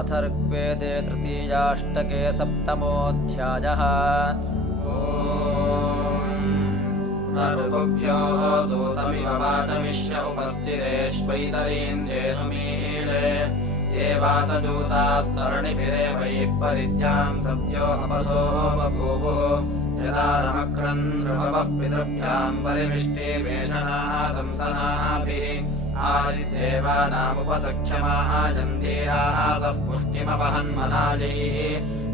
अथर्वेदे तृतीयाष्टके सप्तमोऽध्यायः। ऋभुभ्यो दूतमिव वाचमिष्य उपस्थिरेष्वैतरीन्द्रेनुमीळे ये वातजूतास्तरणिभिरेवैः परिद्यां सद्यो अपसो बभूवुः यदा रमक्रन् नृभवः पितृभ्यां परिविष्टिवेषणादंसनाभिः आदिदेवानामुपसख्यमाजन्धीरासः पुष्टिमवहन्मनाजैः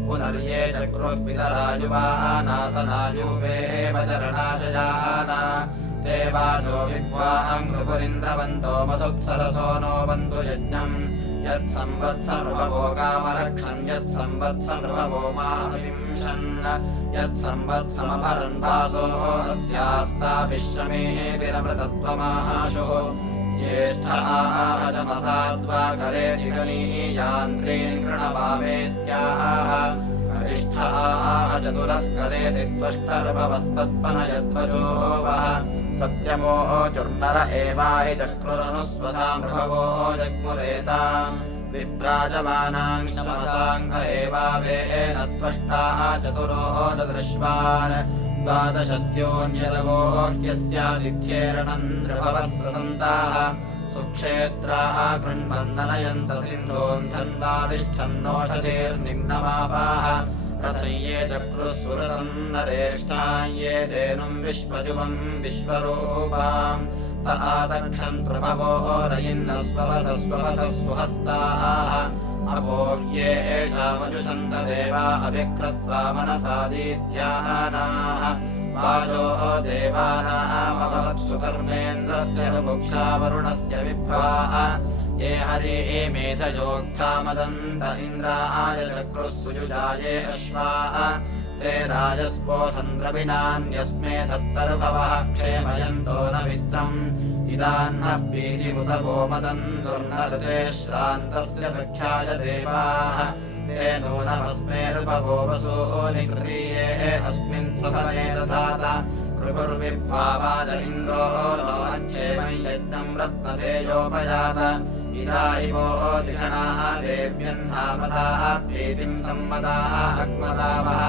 पुनर्ये चक्रुः पितरायुवानासनायुवेव चरणाशयाना ते वाचो विद्वां नृपुरिन्द्रवन्तो मधुप्सरसो नो बन्धु यज्ञम् यत्संवत्सनृभवो कामरक्षन् यत्संवत्सनृभवो माविंशन् यत्संवत्समभरन् भासो अस्यास्ताभिश्रमेभिरमृतत्वमाशुः ज्येष्ठाः करेति गणीयान्त्रीन् कृणवावेत्याह कनिष्ठाः चतुरस्करेति त्वष्टर्भवस्तत्पनयध्वजो वः सत्यमो चुर्नर एवाहि चक्रुरनुस्वधा मृभवो जग्मुरेताम् विभ्राजमानां शमसाङ्ग एवावेन त्वष्टाः चतुरो ददृश्वान् द्वादशत्योऽन्यतमो ह्यस्यादित्येरणम् नृभवः ससन्ताः सुक्षेत्राः कृण्वन्दनयन्त सिन्धून् धन्वादिष्ठन्नोषधीर्निम्नमापाः रथय्ये चक्रुः सुरतम् नरेष्ठान् ये धेनुम् विश्वजुवम् विश्वरूपाम् त आतक्षन् नृभवो रयिन्नस्ववसः सुहस्ताः अपोह्ये एषामजुषन्त देवा अभिक्रत्वा मनसादीत्यानाः वाजो देवानामभवत्सु कर्मेन्द्रस्य बुभुक्षा वरुणस्य विभ्वाः ये हरिमेधयोक्तामदन्त इन्द्राय चक्रुः सुयुजाये अश्वाः ते राजस्पोषन्द्रविणान्यस्मे धत्तर्भवः क्षेमयन्तो न मित्रम् इदान्नः पीतिमुदवो मदन्तुर्नृते श्रान्तस्य सख्याय देवाः ते नूनमस्मे ऋपवो वसूनि तृतीये अस्मिन् सफले दधात ऋभुर्विभ्वावाज इन्द्रो नो अच्छेमं यज्ञं रत्नतेयोपयात इदा इवो धिषणाः देव्यन्नामदाः प्रीतिं सम्मदाः अग्मदावः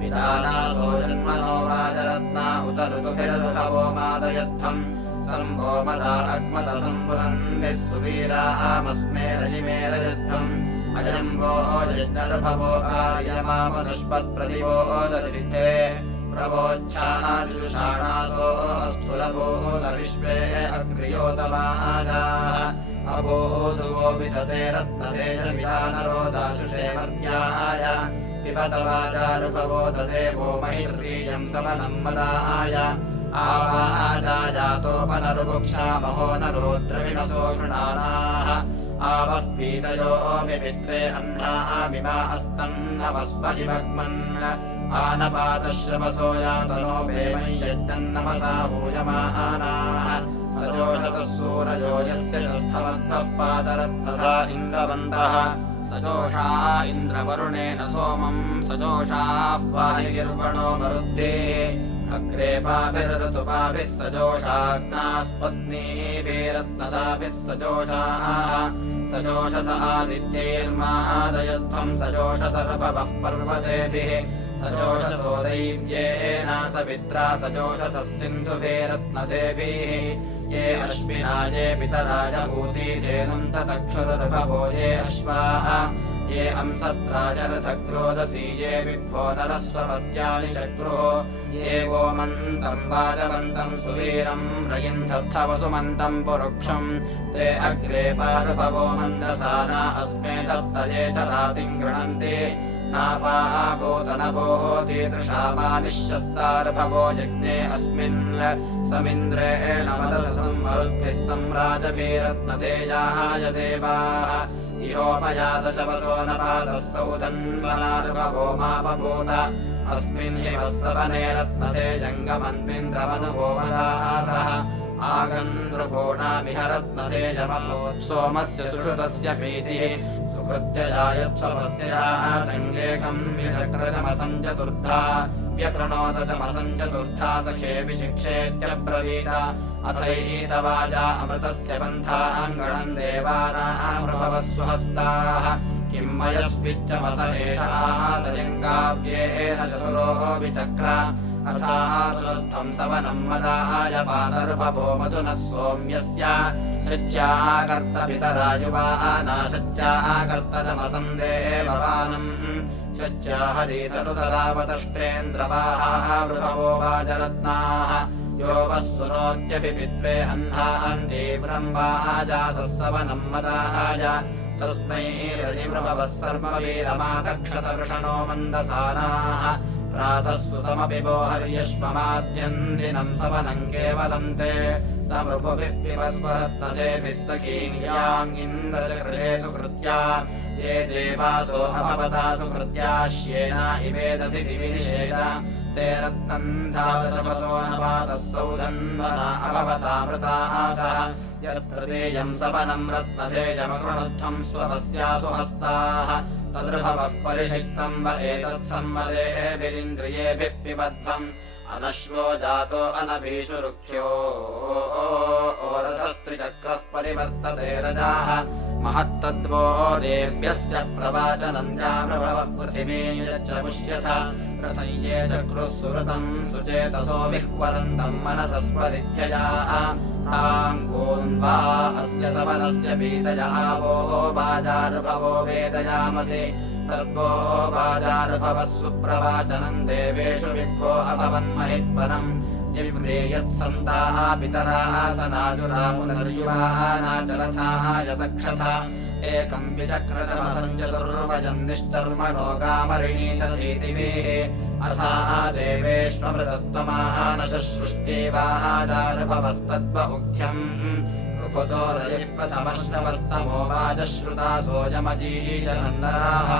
विदानासो जन्मनो वाजरत्ना उत ऋतुभिर्भवो मादयत्थम् सम्भो मदा अग्मत सम्पुरन्भिः सुवीरामस्मे रजिमे रजद्धम् अजम्भो यज्ञर्भवो आर्यमामनुष्पत्प्रतिभो दधिरिद्धे प्रवोच्छानादिजुषाणासो स्थुरभूतविश्वे अग्र्योतमाजाः अभूदुवो विदते रत्नतेजमिदानरोदाशुषे मर्त्याय पिबत वाचारुभवो ददेवो महिर्वीर्यं समनं मदाय आवाजायातोपनरुभुक्षा महो नरोद्रविणसो गृणानाः आवः पीतयो मिमित्रे अह्नामिमा हस्तन्नमस्व इवग्मन् आनपातश्रवसो यातनो भेमै यज्ञन्नमसा हूयमानाः सजोषसः सूरजो यस्य च स्थमर्थः पादरत्तथा इन्द्रवन्तः सजोषा इन्द्रवरुणेन सोमम् सजोषाः पाहिर्वणो मरुद्धेः अग्रे पाभिर्ऋतुपाभिः सजोषाग्नास्पत्नीभिरत्नदाभिः सजोषाः सजोषस आदित्यैर्मादयध्वं सजोषसर्भवः पर्वतेभिः सजोषसो दैव्येन सवित्रा सजोषसः सिन्धुभिरत्नदेभिः ये अश्विना ये पितराज ऊतीधेनुं ततक्षुरुर्भवो ये अश्वाः ये अंसत्राजरथग्रोदसी ये विभ्वो नरस्वपत्यानि चक्रुः ये गोमन्तम् वाजवन्तम् सुवीरम् रयिन्धत्थवसुमन्तम् पुरुक्षम् ते अग्रे पारुभवो मन्दसाना अस्मे दत्तये च रातिम् गृह्णन्ति नापाभूतनभूतिदृशामानिश्यस्तार्भवो यज्ञे अस्मिन् समिन्द्रेण मदथ संवरुद्भिः सम्राजभिरत्नतेजाय देवाः इहोपयादशवसो न पादः सौधन्वनार्भवो मापभूत अस्मिन् हि वत्सवने रत्नते जङ्गमन्विन्द्रमनुभो मदासः आगन्ध्रुभूणामिह रत्नतेजमभूत्सोमस्य सुश्रुतस्य प्रीतिः सुकृत्ययायत्स्वस्य चङ्गेकम् विचक्रजमसञ्चतुर्धा व्यकृणोत चमसञ्चतुर्धा सखे विशिक्षेत्यब्रवीत अथैतवाजा अमृतस्य पन्थाङ्गणम् देवानाम् प्रभवः स्वहस्ताः किं मयस्विच्चमस एषासयङ्काव्येन चतुरोऽपि चक्र अथासुरध्वं सवनं मदाय पादर्भवो मधुनः सोम्यस्य शच्याकर्तपितरायुवानाशच्याकर्तजमसन्देवपानम् शच्या हरितनुतरावतष्टेन्द्रवाहाः वृभवो वाजरत्नाः यो वः सुनोत्यपि पित्वे अह्नान् तीव्रं वाजासः सवनं मदाय तस्मै रजिवृभवः सर्ववीरमाकक्षतवृषणो मन्दसानाः प्रातः सुतमपि वो हर्यश्वमाद्यम् दिनं सवनं केवलं ते समृभुभिः पिबस्वरत्नतेभिः सखीन्याङ्गिन्द्रजकृषे सुकृत्या ये देवासो अभवता सुकृत्याश्येन इवेदधि दिविनिषेद ते रत्नन्धादशपसो न पातः सौधन्वना अभवतामृतासः यत्र तेयं सवनं रत्नधेयमकृणुध्वं स्वपस्यासु हस्ताः तदृभवः परिषिक्तं व एतत्सम्मदेभिरिन्द्रियेभिः पिबध्वम् अनश्वो जातो अनभीषुरुख्यो ओरथस्त्रिचक्रः परिवर्तते रजाः महत्तद्वो देव्यस्य प्रवाचनन्द्यामृभवः पृथिवीयुजच्च पुष्यथ रथैये चक्रुः सुहृतं सुचेतसो विह्वरन्तं मनसस्वरिध्यया ताङ्गोन्वा अस्य सवनस्य पीतय आवो वाजार्भवो वेदयामसि तद्वो वाजार्भवः सुप्रवाचनं देवेषु विभ्वो अभवन्महित्वरम् जिह्वे यत्सन्ताः पितराः सनाजुरामुनर्युवानाचरथाः यतक्षथा एकं विचक्रजमसञ्चतुर्वजन् निश्चर्मणो गामरिणीतधीतिभिः अथाः देवेष्वमृतत्वमानशुष्टिवाजार्भवस्तद्व उक्थ्यम् ऋभुतो रजिः प्रथमश्रवस्तमो वाजश्रुता सोऽयमजीजनन्नराः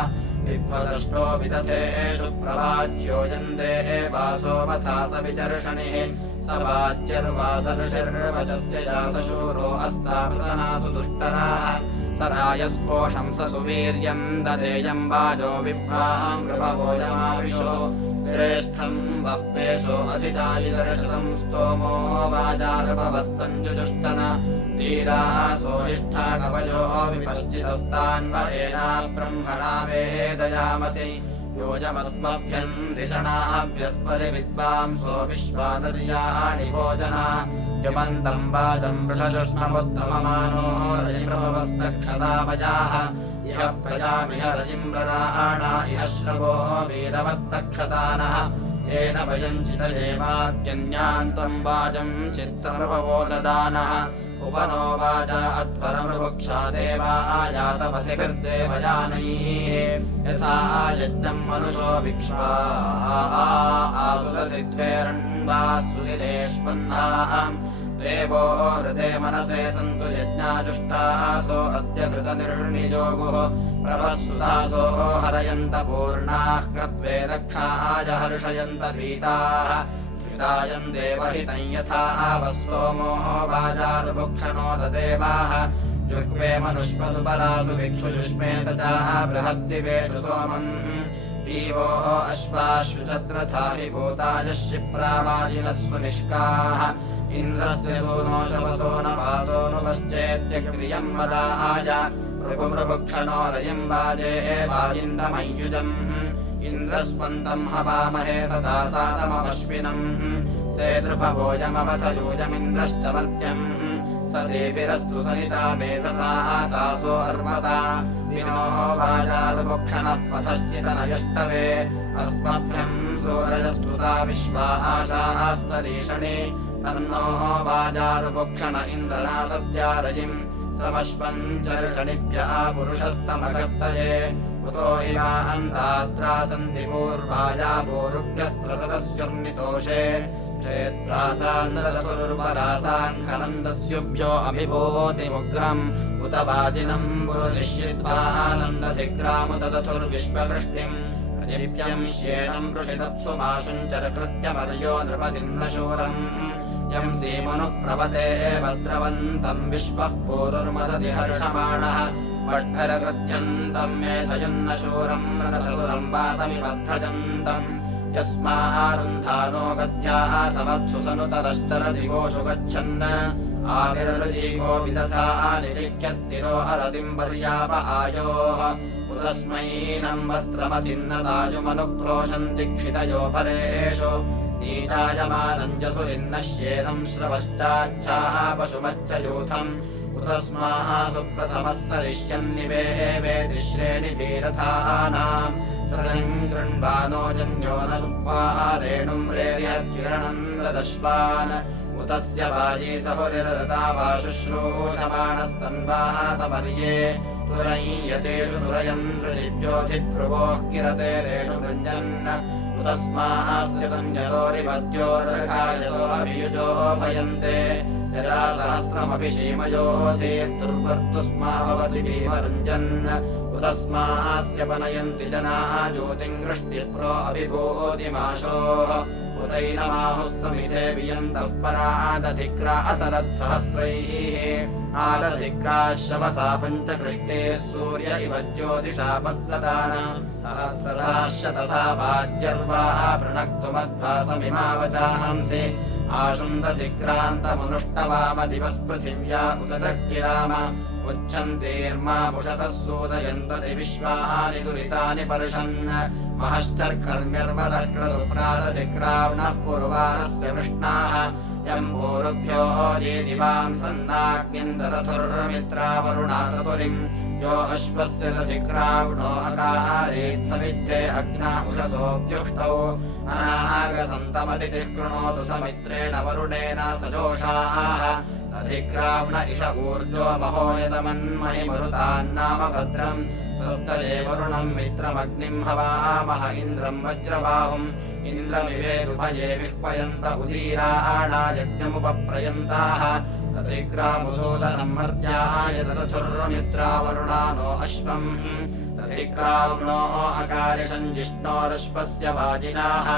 विभ्वदष्टो विदथेषु प्रवाच्यो यन्दे वासो वथा स विचर्षणिः स वाच्यर्वासऋषिर्वचस्य यासशूरो अस्तावृतनासु दुष्टराः स रायस्पोषं स सुवीर्यं दधेयं वाजो विभ्रां वृभवोजमाविशो श्रेष्ठं वः पेशो अधितायिदर्शतं स्तोमो वाजार्भवस्तञ्जुजुष्टन धीरासोऽष्ठा कवयो विपश्चितस्तान्वरेणा ब्रह्मणा वेदयामसि योजमस्मभ्यं धिषणाभ्यस्परि विद्वांसो विश्वानर्याणि भोजना युमन्तं वाजं वृषजुष्णमुत्तममानो रजिप्रभवस्तक्षतामयाः इह प्रजामिह रजिम्रराणा इह श्रवो वीरवत्तक्षतानः येन वयं चितयेवाद्यन्यान् त्वं वाजं चित्रमृभवो ददानः उपनो वाजा अध्वरमृभुक्षा देवा आयातपथिभिर्देवयानैः यथा यज्ञं मनुषो विक्ष्वा आसुदधिद्वेरण्वासुदिनेष्वह्नाः देवो हृदे मनसे सन्तु यज्ञाजुष्टासो अद्य कृतनिर्णिजोगुः प्रभस्सुतासो हरयन्त पूर्णाः कृत्वे दक्षाय हर्षयन्त भीताः त्रिदायं देवहितं यथा वस्तोमो वाजार्भुक्षणो ददेवाः जुह्वे मनुष्मदुपरासु भिक्षुजुष्मे स च बृहद्दिवेषु सोमम् पीवो अश्वाश्वचद्रथा हि भूताय क्षिप्रावाजिनः सुनिष्काः इन्द्रस्य सूनो शवसो न पातोऽनुपश्चेत्यक्रियं वदाय ऋभुमृभुक्षणो रयिं वाजे वाजिन्दमयुजम् इन्द्रस्वन्तं हवामहे सदा सातमवश्विनम् सेदृभवोजमवथयूजमिन्द्रश्च मर्त्यम् सधेभिरस्तु सनिता मेधसा तासो अर्वता विनो वाजार्भुक्षणः पथश्चितनयष्टवे अस्मभ्यम् सूरयस्तुता विश्वा आशास्तरीषणे तन्नो वाजार्भुक्षण इन्द्रना सद्या रजिम् समश्वम् चर्षणिभ्यः पुरुषस्तमकर्तये उतो इमा अन्तात्रा सन्ति पूर्वाया पूरुभ्यस्त्रसदस्युर्नितोषे क्षेत्रासान्नरथुर्वरासाङ्खनन्दस्युभ्यो अभिभूतिमुग्रम् उत वाजिनम् पुरुनिश्यित्वा आनन्दधिग्रामुदधुर्विश्ववृष्टिम् रजिभ्यम् श्येनम् वृषितप्सु माशुञ्चरकृत्यमर्यो नृपतिन्नशूरम् यं सीमनुप्रवते भद्रवन्तं विश्वः पूरुर्मदति हर्षमाणः वड्भरगृध्यन्तम् मेधयन्नशूरम् रथतुरम् वातमिबद्धजन्तम् यस्मारुन्धानो गद्याः समत्सु सनुतरश्चरति गोषु गच्छन् आविररुजीको विदथा निचिक्यत्तिरो अरतिम् पर्याप आयोः उतस्मैनम् वस्त्रमतिन्नदायुमनुक्रोशन्ति क्षितयो परेषु नीचायमानञ्जसुरिन्नश्येनम् श्रवश्चाच्छाः पशुमच्च यूथम् उतस्माः सुप्रथमः सरिष्यन्निवेवे तिश्रेणिभिरथानाम् सरम् गृह्णानो जन्यो न सुप्पारेणुम् रेर्यत्किरणम् ददश्वान् उतस्य वाजी सहुरिरता वा शुश्रूषमाणस्तन्वाः समर्ये तुरय्यतेषु तुरयन्द्रजिभ्योऽधिभ्रुवोः किरते रेणुवृञ्जन् उतस्मास्थितम् यतोरिपत्योर्घायतो अभियुजो भयन्ते यदा सहस्रमपि शीमयोऽधीर्दुर्वर्तुस्मा भवति भीमरुञ्जन् उतस्मास्य पनयन्ति जनाः ज्योतिम् वृष्टिप्रो अभिभूतिमाशोः उतैनमाहुः समिधे वियन्तः परादधिक्रा असरत्सहस्रैः आदधिक्राश्रवसा पञ्चकृष्टेः सूर्य इव ज्योतिषापस्तदान सहस्रसा शतसा वाज्यर्वाः प्रणक्तुमद्भासमिमावचांसि आशुन्दधिक्रान्तमनुष्टवामदिवस्पृथिव्या उददक्किराम उच्छन्तेर्मामुषसः सूदयन्तति विश्वानि दुरितानि पर्षन् महश्चर्कर्म्यर्वदः क्रतुप्रादधिक्रावणः पूर्वारस्य वृष्णाः यम् पूर्वभ्यो ये दिवाम् सन्नाग्निम् ददथुर्मित्रावरुणाततुरिम् यो अश्वस्य दधिक्रावणो अकारेत् समिद्धे अग्ना उषसोऽप्युष्टौ अनागसन्तमतिथिः कृणोतु समित्रेण वरुणेन सजोषाः अधिक्रावण इष ऊर्जो महोयतमन्महि मरुतान्नाम भद्रम् स्वस्तये वरुणम् मित्रमग्निम् हवामह इन्द्रम् वज्रबाहुम् इन्द्रमिवेदुभये विह्वयन्त उदीराणा यज्ञमुपप्रयन्ताः तधिक्रामुसूदनम् मर्त्याय ददथुर्मित्रावरुणानो अश्वम् तधिक्रावणो अकारिषम् जिष्णोरश्वस्य वाजिनाः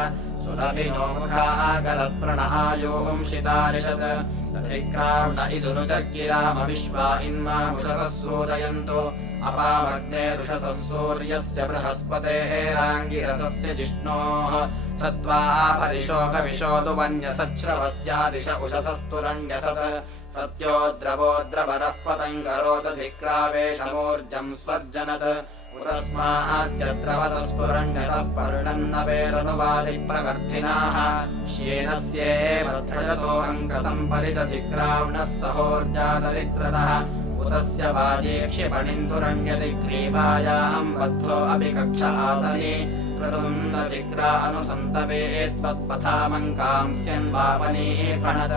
सुरभिनो मुखागरत्प्रणहायोंशितारिषत् तधिक्रावण इदुनुचर्किराम विश्वा इन्मामुषसः सूदयन्तु अपामग्ने ऋषसः सूर्यस्य बृहस्पतेराङ्गिरसस्य जिष्णोः सत्त्वापरिशोकविशोदुवन्यसच्छ्रवस्यादिश उषसस्तुरण्यसत् सत्योद्रवोद्रवरः पतङ्गरोदधिक्रावेशमूर्जम् स्वर्जनत् उतस्मास्य द्रवतस्तुरण्यतः पर्णन्नवेरनुवादिप्रवर्धिनाः श्येनस्येव त्रयतो अङ्कसम्परिदधिक्रावणः सहोर्जादरित्रतः उतस्य वाजे क्षिपणिन्दुरण्यति ग्रीवायाम् बद्धो अपि कक्ष आसने क्रतुन्दधिक्रा अनुसन्तवे त्वत्पथामङ्कांस्यन्वापने फणत्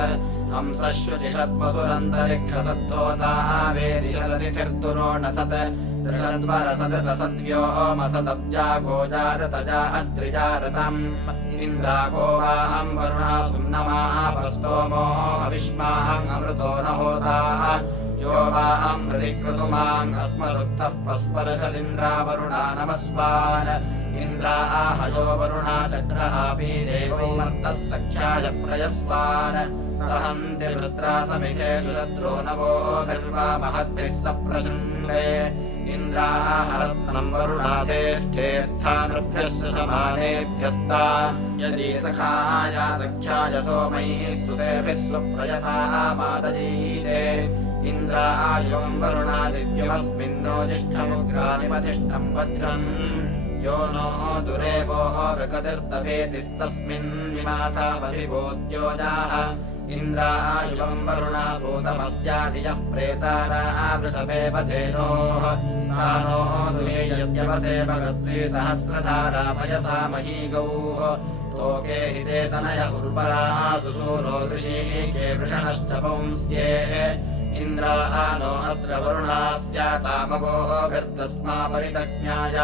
हंसश्रुतिषद्वसुरन्तरिक्षसद्धोतावेदिशदतिथिर्दुरोणसत् ऋषद्वरसदृतसद्व्योमसदब्जा गोजारतजा अद्रिजारतम् इन्द्राको वाहम् वरुणा सुम्नमापस्तोमो हविष्माहम् अमृतो न होताः यो वाहम् हृदि क्रतुमाम् अस्मदुक्तः पस्परशदिन्द्रावरुणा नमस्वान् इन्द्राहयो वरुणा चक्रहापि देवो मर्तः सख्याय प्रयस्वान् सहन्ति वृत्रा समिधेषु शत्रो नवोभिर्वा महद्भिः सप्रशृण्वे इन्द्राहरत्नम् वरुणाधेष्ठेऽर्थानृभ्यश्च समानेभ्यस्ता यदि सखाय सख्याय सोमैः सुतेभिः सुप्रयसा मादयीते इन्द्रायुवम् वरुणादित्यमस्मिन्नो जिष्ठमुग्रानिमतिष्ठम् वज्रम् यो नो दुरेवो वृकतिर्दभेतिस्तस्मिन्निमाथामभिभूत्योजाः इन्द्रायुवम् वरुणा भूतमस्याधियः प्रेतारा वृषभे पथेनोः सा नो दुहेयत्यवसेवगत्वे सहस्रधारा पयसा महीगौः तोके हिते तनय उर्वराः सुसूरो दृशीके वृषणश्च पुंस्ये इन्द्राः नो अत्र वरुणास्यातामवोभिर्तस्मा परितज्ञाय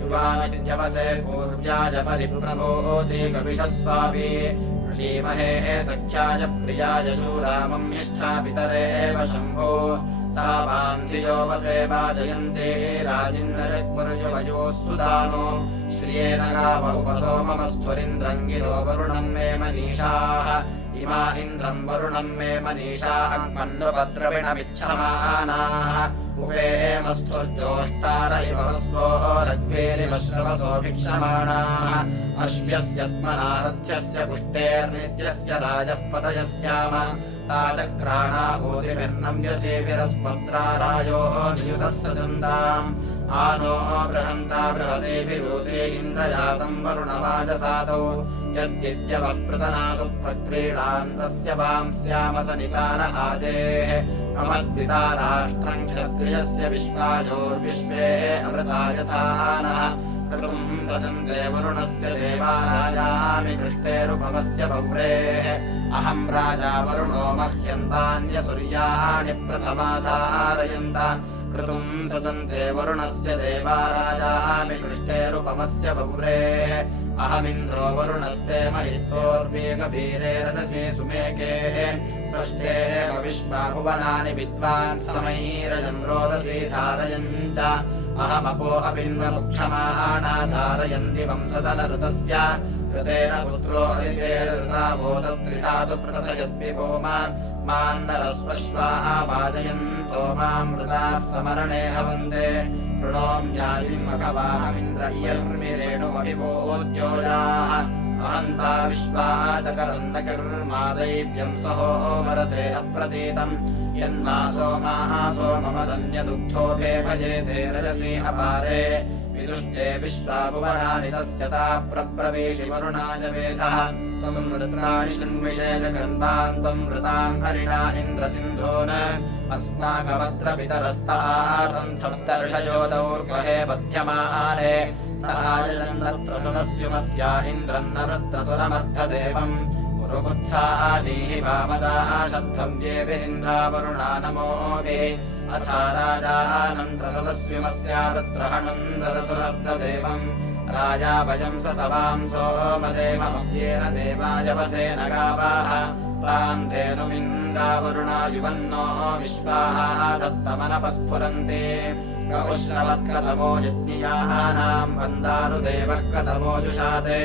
युवामित्यवसे पूर्व्याय परिप्रभूति कविशस्वापि ऋषीमहे सख्याय प्रियाय शूरामम् निष्ठा पितरेव शम्भो तावान्धियो वसे वाजयन्ते राजिन्नजग्मुर्युवयोः सुदानो श्रियेण गाव उपसोममस्त्वरिन्द्रङ्गिरो वरुणम् मे मनीषाः इमा इन्द्रम् वरुणम् मे मनीषा अग्मन्नृपद्रविणमिच्छमानाः उपेमस्थुर्जोष्टार इव वस्वो रग्वेरिवश्रवसो भिक्षमाणाः अश्व्यस्यत्मनारथ्यस्य पुष्टेर्नित्यस्य राजः पतयस्याम ताचक्राणाभूतिभिर्नव्यसेभिरस्मद्रारायो नियुतः सचन्दाम् आनो बृहन्ता बृहदेभिरूते इन्द्रजातम् वरुणवाजसातौ यद्यद्यवः पृतनासु प्रक्रीडान्तस्य वांस्याम सनिकार आजेः अमद्विता राष्ट्रम् क्षत्रियस्य विश्वायोर्विश्वे अमृता यथा नः क्रतुम् सजन्ते वरुणस्य देवाराजामि कृष्टेरुपमस्य पौरेः अहम् राजा वरुणो मह्यन्तान्यसूर्याणि प्रथमाधारयन्त क्रतुम् सजन्ते वरुणस्य देवाराजामि कृष्टेरुपमस्य पौरेः अहमिन्द्रो वरुणस्ते महित्वोर्वेगभीरे रजसे सुमेकेः पृष्टेव विश्वाभुवनानि विद्वान् समैरजम् रोदसी धारयन् च अहमपो अपिन्वमुक्षमाणा धारयन्ति वंसदलऋतस्य ऋतेन पुत्रो अदितेरृतावोदत्रिधातु प्रथयद्विभूमा मान्नरस्वश्वाः वाजयन्तो मामृताः समरणे हवन्ते कृणोम्यादिमखवाहमिन्द्र इयर्मिरेणुमभिभूत्योजाः अहन्ता विश्वाचकरन्नकर्मादैव्यम् सहो मरतेन प्रतीतम् यन्मासो मासो मम धन्यदुग्धोभे भजेते रजसी अपारे विदुष्टे विश्वाभुवनानि तस्य ता प्रब्रवीषि वरुणाय वेदः त्वम् वृत्राणि शृण्विषेजगन्धान् त्वम् वृताम् हरिणा इन्द्रसिन्धून् अस्माकमत्र पितरस्ताः सन्सप्तर्षयोदौर्गहे बध्यमाने ताजन्नत्र सुनस्युमस्या इन्द्रन्नवृत्रतुरमर्थदेवम् पुरुकुत्सादीः वामदाः शब्दव्येभिरिन्द्रा वरुणा नमोभिः अथा राजानन्त्रसलस्युमस्या वृत्रहणम् ददतुरर्धदेवम् राजा वयम् स सवाम् सोमदेवहव्येन देवायवसेन गावाः तान्धेनुमिन्द्रावरुणा युवन्नो विश्वाः दत्तमनपस्फुरन्ति कौश्रवत्कतमो यज्ञियानाम् वन्दानुदेवः कतमो जुषाते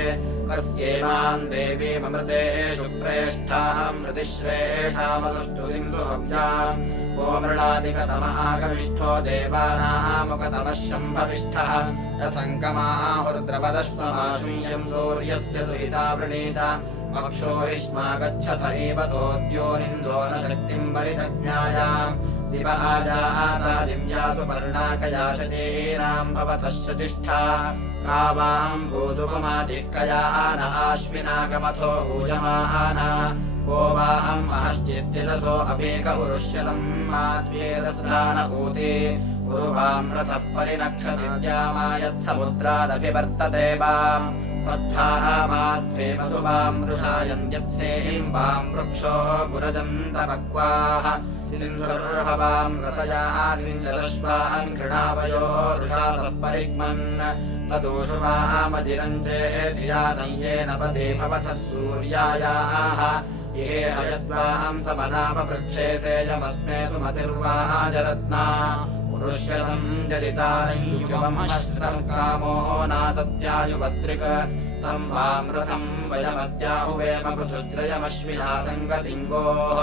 कस्यैवाम् देवीममृतेषु प्रेष्ठाम् हृदिश्रेषामसुष्टुतिम् सुहव्याम् को मृणादिकतमागमिष्ठो देवानामुकतमः शम्भविष्ठः रथङ्कमाहुर्द्रपदश्ममाशूयम् सूर्यस्य दुहिता वृणीत मक्षो हिष्मा गच्छथ एव तोद्योनिन्द्रो न शक्तिम् परितज्ञायाम् दिवहाजाता दिव्यासु पर्णाकयाशचीनाम् भवतः शचिष्ठा का वाम् भूतुपमादिः कया न आश्विनागमथो हूयमाना को वाम् अहश्चिद्यदसो अभीकपुरुष्यतम् माद्वेदस्नानभूति कुरुवाम् रथः परिनक्षतिद्यामायत्समुद्रादभिवर्तते वाम् बद्धाः माध्वे मधुवाम् वृषायन् यत्सेम् वाम् वृक्षो पुरजन्तपक्वाः सिन्धुर्हवाम् रसयासिञ्चदश्वान् घृणावयो वृषासः परिग्मन् तदूषु वामजिरम् चेतियानय्येन पते भवतः सूर्यायाः ये हयद्वाम् समनापवृक्षे सेयमस्मे सुमतिर्वाजरत्ना पुरुष्यतम् जरितारयुगमश्रितम् कामो नासत्यायुभद्रिक तम् वाम् रथम् वयमद्याहुवेम पृथुज्रयमश्विना सङ्गतिङ्गोः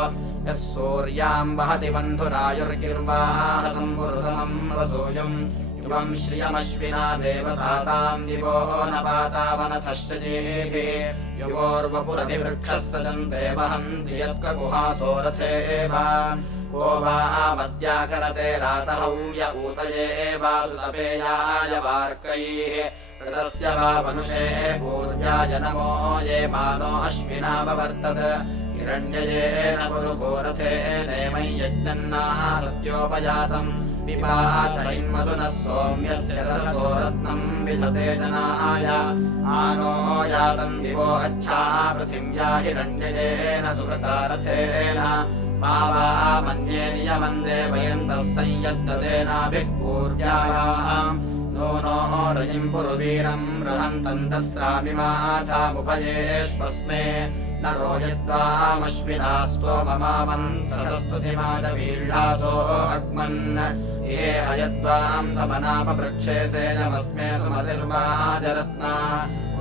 यः सूर्याम् वहति बन्धुरायुर्गिर्वाः सम्पुरुतमम् वसूयम् युवम् श्रियमश्विना देवताताम् दिवो न पातावनथः शचीभिः युगोर्वपुरधिवृक्षः सजन्ते वहन्ति यत्ककुहासो रथेव को वामद्याकरते रातहव्य ऊतये वासुतपेयाय वार्कैः ऋतस्य वा मनुषे पूर्याय नमो ये मानो अश्विना ववर्तत हिरण्ययेन पुरुभूरथेनेमै यज्ञन्नाः सत्योपजातम् पिपाचैन्मधुनः सोम्यस्य रथतो रत्नम् विधते जनाय आनो यातम् दिवो अच्छा पृथिव्या हिरण्ययेन सुकृता रथेन मा वा मन्ये नियमम् देवयन्तः संयद्दतेनाभिः पूर्यायाम् नूनो रजिम् पुरुवीरम् रहन्तम् दस्रामिमाथामुभयेष्वस्मे नरो यद्वामश्विना स्तोममामन् सहस्तुतिमाजवीळ्हासो अग्मन् इहे हयद्वाम् समनापवृक्षे सेनमस्मे सुमतिर्वाजरत्ना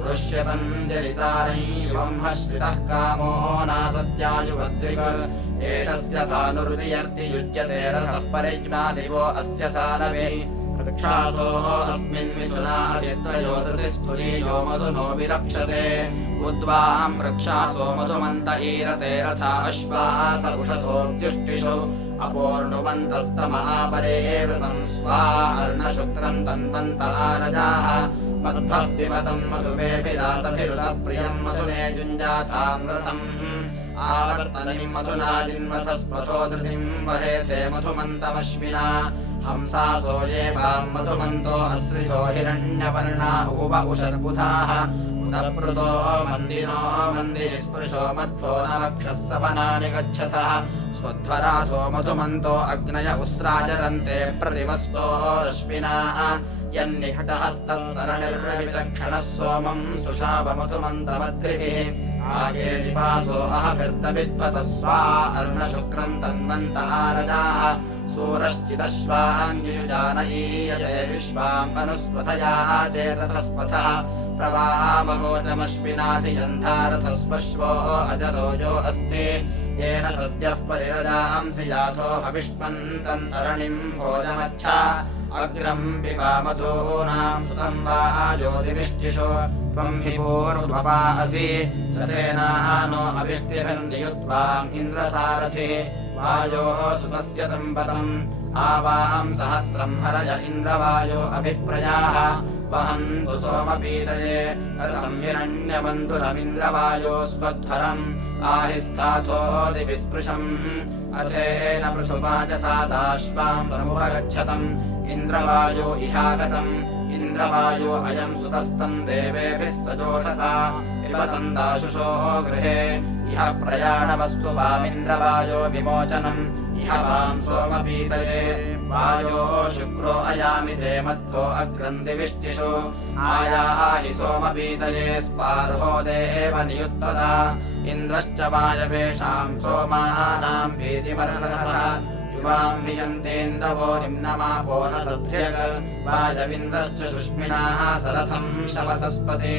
पुरुष्यतम् जलितारैवम् हश्रितः कामो नासत्यायुभद्रिक् एषस्य भानुर्दियर्ति युज्यते रथः परिज्ञादिवो अस्य सानवे वृक्षासो अस्मिन् मिथुनाधित्रयो धृतिस्थुलीयो मधुनो विरप्स्यते उद्वाम् वृक्षासो मधुमन्त ईरते रथा अश्वास उषसोऽद्युष्टिषु अपोर्णुवन्तस्तमहापरे वृतम् स्वा अर्णशुक्रम् तन्वन्त आरजाः मध्वः पिबतम् मधुमेभिरासभिरुरप्रियम् मधुने युञ्जाताम् रथम् आवर्तनिम् मधुना जिन्वथस्पथो धृतिम् वहेथे मधुमन्तमश्विना हंसासो ये वाम् मधुमन्तो हस्रितो हिरण्यवर्णा उव उशर्बुधाः उदप्रुतो मन्दिनो मन्दिनिस्पृशो मध्वो न वक्षः सपनानि गच्छथः स्वध्वरासो मधुमन्तो अग्नय उस्राचरन्ते प्रतिवस्तो रश्मिना यन्निहतहस्तस्तरणिर्विचक्षणः सोमम् सुषावमधुमन्तमद्रिभिः आगेलिपासो अहभिर्दविद्वतः स्वा अर्णशुक्रम् तन्वन्त आरजाः सूरश्चिदश्वान्युजानयीयते विश्वाम् अनुस्वथया चेततस्पथः प्रवामवोचमश्विनाधियन्धारथस्वश्वो अजरो यो अस्ति येन सद्यः परिरजांसि याथो हविष्मन्तम् तरणिम् भोजमच्छा अग्रम् पिबामधूनाम् सुतम् वा ज्योतिविष्टिषु त्वम् हि पूर्वपा असि सतेनानो अभिष्टिभिर्नियुत्वाम् इन्द्रसारथिः वायो सुतस्य तम्पतम् आवाम् सहस्रम् हरय इन्द्रवायो अभिप्रयाः वहन्तु सोमपीतये रथम् हिरण्यबन्धुरमिन्द्रवायो स्वध्वरम् आहिस्थाथो दिविस्पृशम् अथेन पृथुपाजसादाश्वाम् समुपगच्छतम् इन्द्रवायो इहागतम् इन्द्रवायो अयम् सुतस्तम् देवेभिः सजोषसा पिबतम् दाशुषो गृहे इह प्रयाणवस्तु वामिन्द्रवायो विमोचनम् इह वाम् सोमपीतये वायो शुक्रो अयामि ते मध्वो अग्रन्दिविष्टिषु आयाहि सोमपीतये स्पार्हो देव नियुत्पदा इन्द्रश्च वायवेषाम् सोमानाम् भीतिमर्हतः युवाम् भियन्तेन्दवो निम्नमापो न सध्यक् वायविन्द्रश्च शुष्मिणाः सरथम् शवसस्पति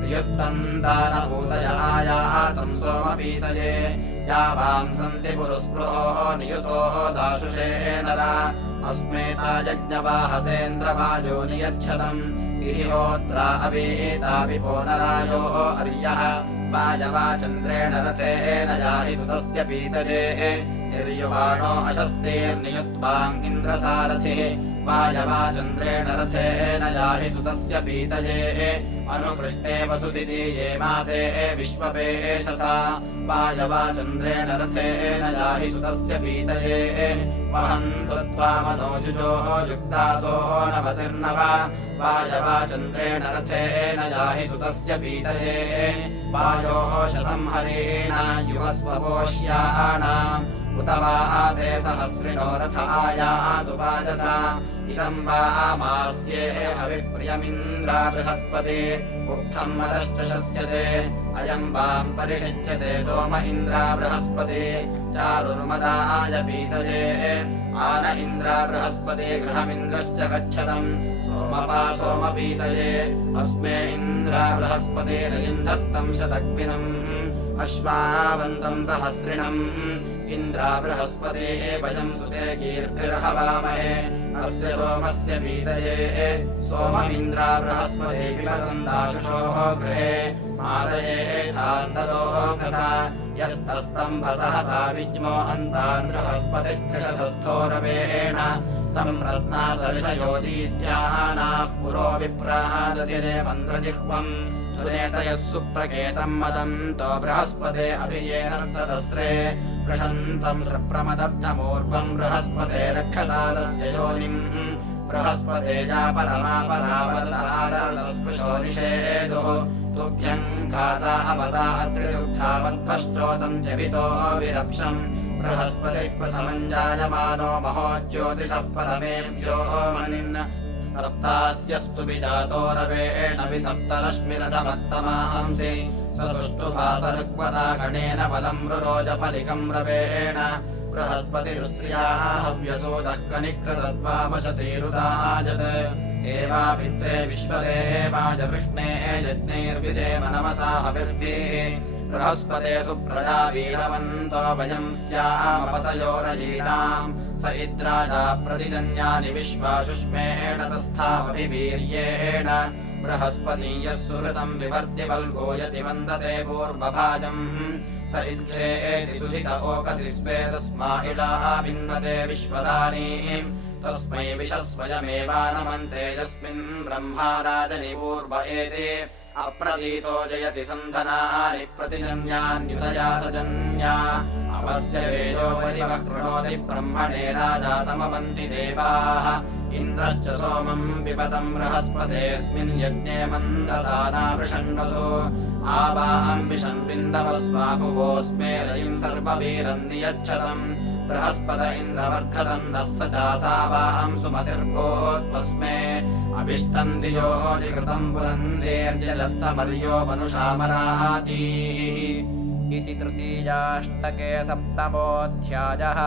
नियुत्पन्दानभूतय आयातम् सोमपीतये यावाम् सन्ति पुरुस्पृहो नियुतो दाशुषे नरा अस्मेता यज्ञवाहसेन्द्रवायो नियच्छतम् गिरिहोत्रा अवीता विपो नरायो अर्यः वायवाचन्द्रेण रथेन याहि सुतस्य पीतये निर्युवाणो अशस्तेर्नियुत्वाम् इन्द्रसारथिः वायवाचन्द्रेण रथेन याहि सुतस्य पीतये अनुपृष्टे वसुधिति ये माते विश्वपेशसा वायवाचन्द्रेण रथेन याहि सुतस्य पीतये वहन्तु त्वामनोजुजो युक्तासो नवतिर्नव वायवाचन्द्रेण रथेन याहि सुतस्य पीतये वायो शतम् हरेण युवस्वपोष्याणाम् उत वा आते सहस्रिणो रथ आयातु पादसा इदम् वा आमास्ये हविःप्रियमिन्द्र बृहस्पति उक्थम् मदश्च शस्यते अयम् वाम् परिषिच्यते सोम इन्द्र बृहस्पति चारुर्मदाय पीतये आन इन्द्र बृहस्पति गृहमिन्द्रश्च गच्छतम् सोमपा सोमपीतये अस्मे इन्द्र बृहस्पति रयिन्धत्तम् शतग्विनम् अश्वावन्तम् सहस्रिणम् इन्द्रा बृहस्पते वयम् सुते गीर्भिर्हवामहे अस्य सोमस्य पीतये सोममिन्द्रा बृहस्पते पिबतम् दाशुषो गृहे मादयेथान्तलोकसा यस्तस्तम्भसहसा विज्मो अन्तान् बृहस्पतिस्थिषधस्थो रवेण तम् रत्नासर्षयोदीत्यानाः पुरो विप्रादधिरे मन्द्रजिह्वम् धुनेतयः सुप्रकेतम् मदम् तो बृहस्पते अभियेनस्तदस्रे प्रशन्तम् सप्रमदब्धमूर्वम् बृहस्पते रक्षतादस्य योनिम् बृहस्पते या परापरावरदारस्पृशो निषेदुः तुभ्यम् खाता अपदा अत्रियुक्तावद्भश्चोदन्त्यभितो विरप्सम् बृहस्पतिः प्रथमम् जायमानो महोज्योतिषः परमेभ्यो मनिन् सप्तास्यस्तु विजातो रवेण विसप्तरश्मिरथमत्तमांसि ससुष्टुभासऋग्वदा गणेन फलम् रुरोजफलिकम् रवेण बृहस्पतिरुश्रियाः हव्यसूदः कनिकृतद्वापशतीरुदाजत् एवाभित्रे विश्वदेवाय वृष्णे यज्ञैर्विदेव नमसा हविर्भिः बृहस्पते सुप्रजा वीरवन्तो वयम् स्यामपतयोरयीणाम् स इद्राजा प्रतिजन्यानि विश्वाशुष्मेण तस्थावभिवीर्येण बृहस्पतीयः सुहृतम् विवर्ति वल्गो यति वन्दते पूर्वभाजम् स इच्छेति सुधित ओकसि स्वे तस्मा इलाः भिन्नते विश्वदानीम् तस्मै विशस्वयमेवानमन्ते यस्मिन् ब्रह्मा राजनि पूर्व एते अप्रतीतो जयति सन्धनानि प्रतिजन्यान्युतया सजन्या अपस्य वेदो परिवः कृणोति ब्रह्मणे राजातमवन्ति देवाः इन्द्रश्च सोमम् पिबतम् बृहस्पतेऽस्मिन् यज्ञे मन्दसानावृषण्वसो आवाहम् विशन्विन्दवस्वाभुवोऽस्मे रयिम् सर्ववीरम् नियच्छतम् बृहस्पत इन्द्रवर्धतन्दः स चासावाहम् सुमतिर्भूत्वस्मे अभिष्टम् धियोऽधिकृतम् पुरन्देर्जलस्तमर्यो मनुषामरातीः इति तृतीयाष्टके सप्तमोऽध्यायः।